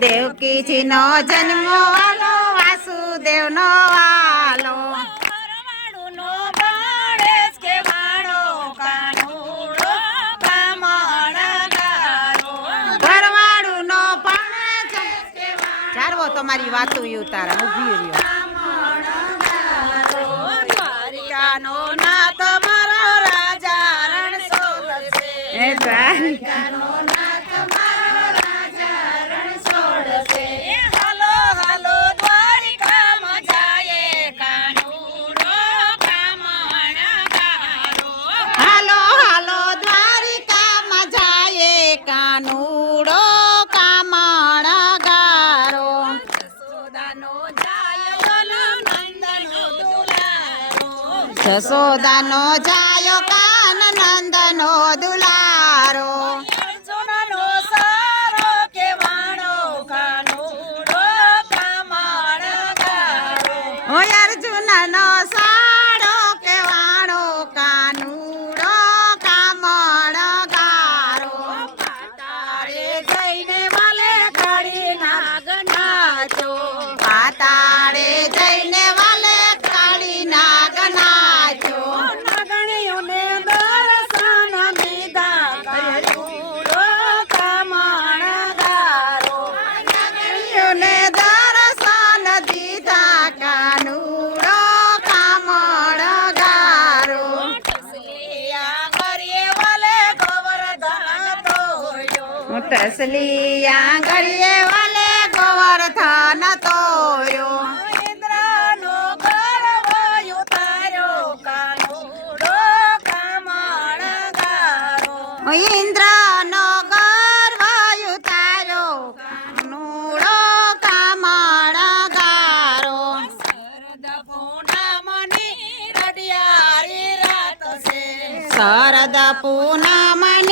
દેવકીજીનો જન્મ વાલો વાસુદેવનો વાલો ભરવાડુનો ગણેશ કેવાડો કાનુડો કામણગારો ભરવાડુનો પણ ચારવો તમારી વાતો ઉતારા ઉભી રહ્યો દ્વારિકાનો નાથ મારો રાજા રણછોડ છે એ દ્વારિકાનો હાલો હાલો દ્વારિકામાં જાયે કાનુડો કામણગારો હાલો હાલો દ્વારિકામાં જાયે કાનુડો કામણગારો જસોદાનો જાયો કાન નંદનો દુલારો જસોદાનો જાયો કાન નંદનો દુલારો અર્જુનનો સારો કેવાણો કાનુડો કામણગારો ઓય અર્જુનનો સાડો કેવાણો કાનુડો કામણગારો પાતાળે જઈને વાલે ઘડી નાગ નાચો પાતાળે જઈને વાલે કાળી નાગ નાચો નાગણીઓને દર્શન દીધા કાનુડો કામણગારો નાગણીઓને દર્શન દીધા કાનુડો કામણગારો ટસલિયા કરીએ વાલે ગોવર્ધન તોયો ટસલી આંગળીએ વાલે ગોવર્ધન તોયો ઇન્દ્રનો ગર્વ ઉતાર્યો કાનુડો કામણગારો ઇન્દ્રનો ગર્વ ઉતાર્યો કાનુડો કામણગારો શરદ પૂનમની રડિયારી રાત છે શરદ પૂનમની